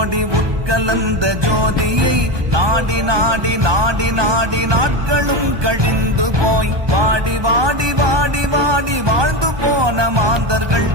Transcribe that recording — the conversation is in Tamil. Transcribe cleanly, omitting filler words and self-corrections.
கோடி உட்கலந்த ஜோதியை நாடி நாடி நாடி நாடி நாட்களும் கழிந்து போய் வாடி வாடி வாடி வாடி வாழ்ந்து போன மாந்தர்கள்